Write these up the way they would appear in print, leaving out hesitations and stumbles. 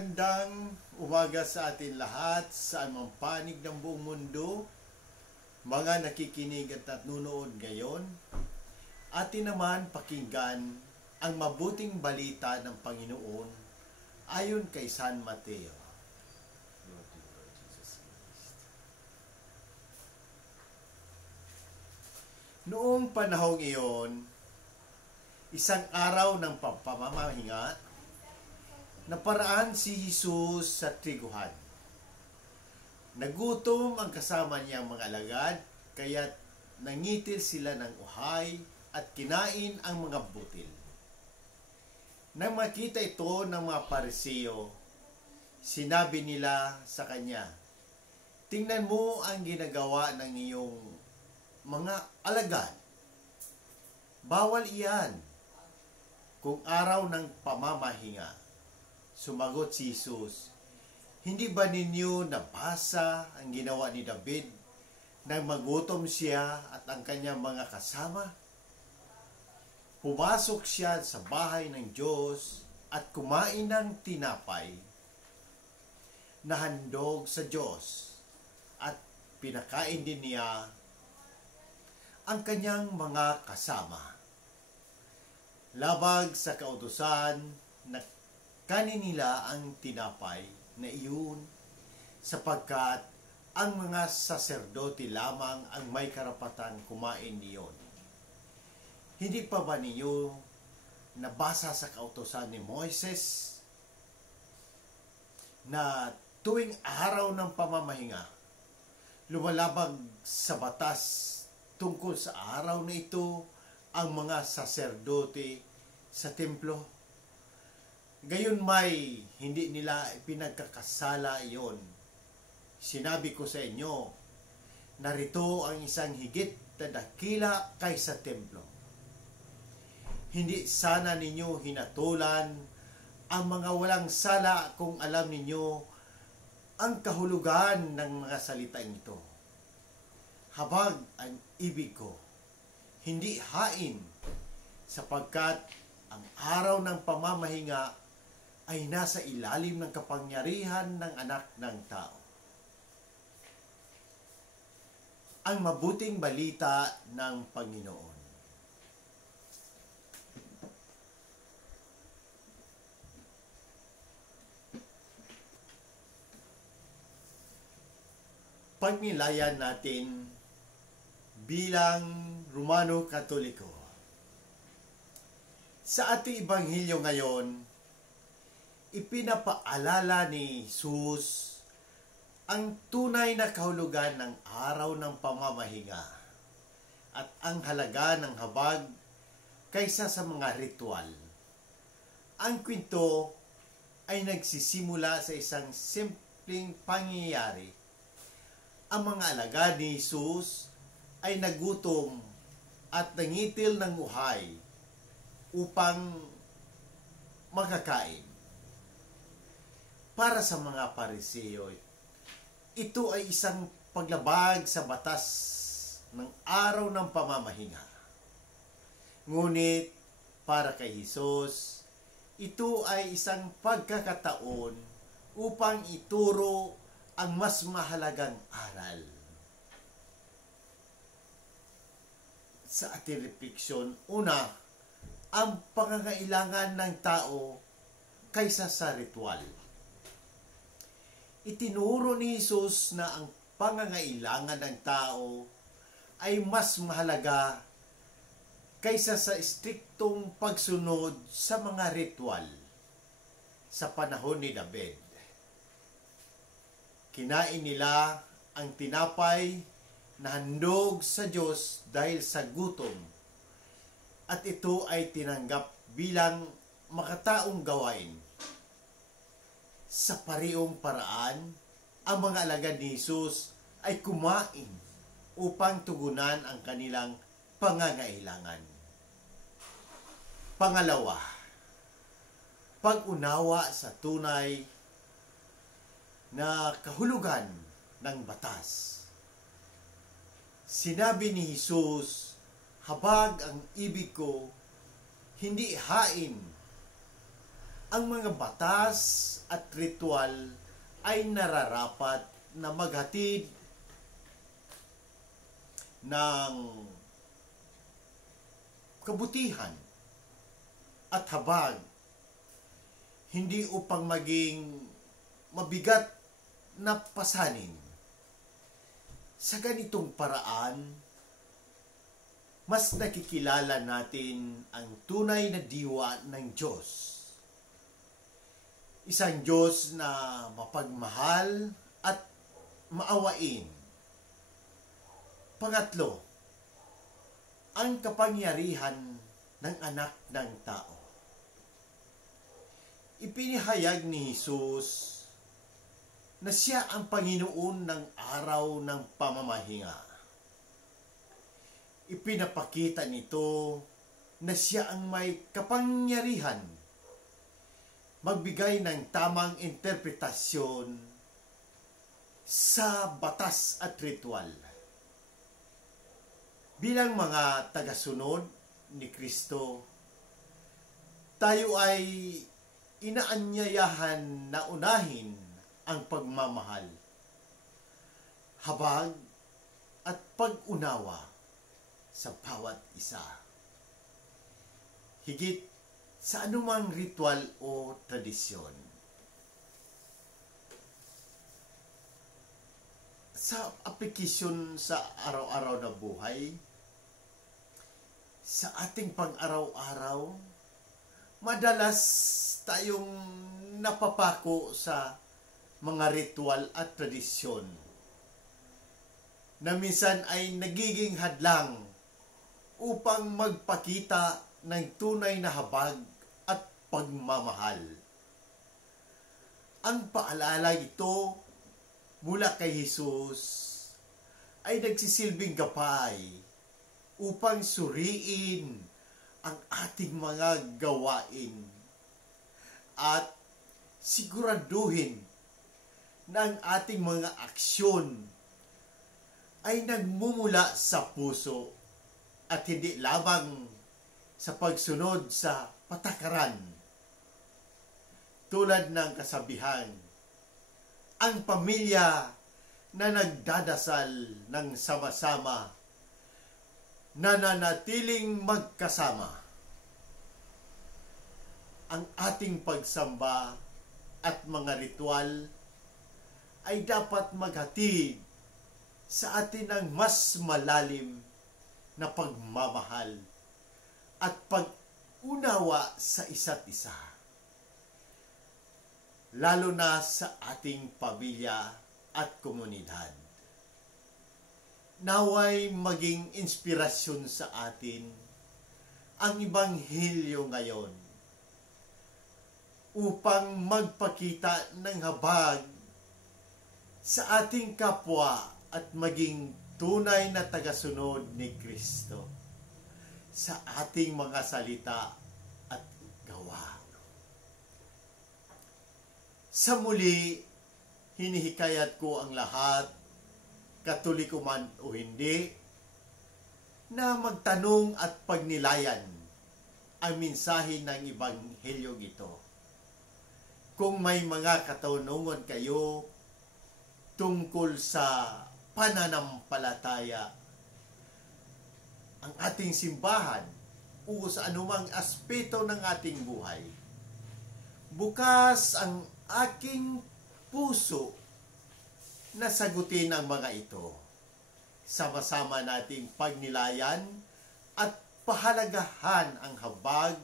Magandang umaga sa atin lahat, sa anumang panig ng buong mundo, mga nakikinig at nanonood ngayon. Atin naman pakinggan ang mabuting balita ng Panginoon ayon kay San Mateo. Noong panahong iyon, isang araw ng pamamahinga, naparaan si Jesus sa triguhan. Nagutom ang kasama niyang mga alagad, kaya't nangitil sila ng uhay at kinain ang mga butil. Nang makita ito ng mga Pariseo, sinabi nila sa kanya, "Tingnan mo ang ginagawa ng iyong mga alagad. Bawal iyan kung araw ng pamamahinga." Sumagot si Jesus, "Hindi ba ninyo nabasa ang ginawa ni David nang magutom siya at ang kanyang mga kasama? Pumasok siya sa bahay ng Diyos at kumain ng tinapay na handog sa Diyos at pinakain din niya ang kanyang mga kasama. Labag sa kautusan na kanin nila ang tinapay na iyon sapagkat ang mga saserdote lamang ang may karapatang kumain niyon. Hindi pa ba ninyo nabasa sa kautusan ni Moises na tuwing araw ng pamamahinga, lumalabag sa batas tungkol sa araw na ito ang mga saserdote sa templo? Gayon may hindi nila pinagkakasala iyon. Sinabi ko sa inyo, narito ang isang higit na dakila kaysa templo. Hindi sana ninyo hinatulan ang mga walang sala kung alam ninyo ang kahulugan ng mga salitang ito. Habag ang ibig ko, hindi hain, sapagkat ang araw ng pamamahinga ay nasa ilalim ng kapangyarihan ng Anak ng Tao. Ang mabuting balita ng Panginoon. Pagnilayan natin bilang Romano Katoliko. Sa ating Ebanghelyo ngayon, ipinapaalala ni Jesus ang tunay na kahulugan ng araw ng pamamahinga at ang halaga ng habag kaysa sa mga ritual. Ang kwento ay nagsisimula sa isang simpleng pangyayari. Ang mga alagad ni Jesus ay nagutom at nangitil ng uhay upang makakain. Para sa mga Pariseo, ito ay isang paglabag sa batas ng araw ng pamamahinga. Ngunit para kay Jesus, ito ay isang pagkakataon upang ituro ang mas mahalagang aral. Sa ating refleksyon, una, ang pangangailangan ng tao kaysa sa ritual. Itinuro ni Jesus na ang pangangailangan ng tao ay mas mahalaga kaysa sa istriktong pagsunod sa mga ritual. Sa panahon ni David, kinain nila ang tinapay na handog sa Diyos dahil sa gutom, at ito ay tinanggap bilang makataong gawain. Sa parehong paraan, ang mga alagad ni Jesus ay kumain upang tugunan ang kanilang pangangailangan. Pangalawa, pag-unawa sa tunay na kahulugan ng batas. Sinabi ni Jesus, "Habag ang ibig ko, hindi hain, ang mga batas at ritual ay nararapat na maghatid ng kabutihan at habag, hindi upang maging mabigat na pasanin. Sa ganitong paraan, mas nakikilala natin ang tunay na diwa ng Diyos. Isang Diyos na mapagmahal at maawain. Pangatlo, ang kapangyarihan ng anak ng tao. Ipinahayag ni Jesus na siya ang Panginoon ng araw ng pamamahinga. Ipinapakita nito na siya ang may kapangyarihan magbigay ng tamang interpretasyon sa batas at ritual. Bilang mga tagasunod ni Kristo, tayo ay inaanyayahan na unahin ang pagmamahal, habag at pag-unawa sa bawat isa. Higit sa anumang ritual o tradisyon. Sa aplikasyon sa araw-araw na buhay, sa ating pang-araw-araw, madalas tayong napapako sa mga ritual at tradisyon na minsan ay nagiging hadlang upang magpakita ng tunay na habag at pagmamahal. Ang paalala ito mula kay Jesus ay nagsisilbing gabay upang suriin ang ating mga gawain at siguraduhin na ang ating mga aksyon ay nagmumula sa puso at hindi lamang sa pagsunod sa patakaran. Tulad ng kasabihan, ang pamilya na nagdadasal ng sama-sama, nananatiling magkasama. Ang ating pagsamba at mga ritual ay dapat maghatid sa atin ng mas malalim na pagmamahal at pag-unawa sa isa't isa. Lalo na sa ating pamilya at komunidad. Naway maging inspirasyon sa atin ang Ibanghilyo ngayon upang magpakita ng habag sa ating kapwa at maging tunay na tagasunod ni Kristo sa ating mga salita at gawa. Sa muli, hinihikayat ko ang lahat, Katoliko man o hindi, na magtanong at pagnilayan ang mensahe ng Ibanghelyong ito. Kung may mga katanungan kayo tungkol sa pananampalataya, ang ating simbahan o sa anumang aspeto ng ating buhay, bukas ang aking puso na sagutin ang mga ito. Sama-sama nating pagnilayan at pahalagahan ang habag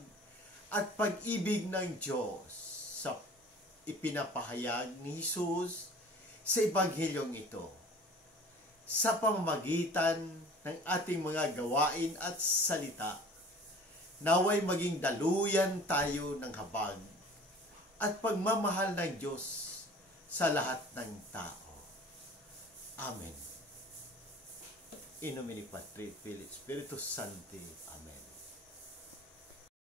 at pag-ibig ng Diyos sa ipinapahayag ni Jesus sa Ebanghelyong ito. Sa pamamagitan ng ating mga gawain at salita, naway maging daluyan tayo ng habag at pagmamahal ng Diyos sa lahat ng tao. Amen. In nomine Patri, Filii, Spiritus Sancti. Amen.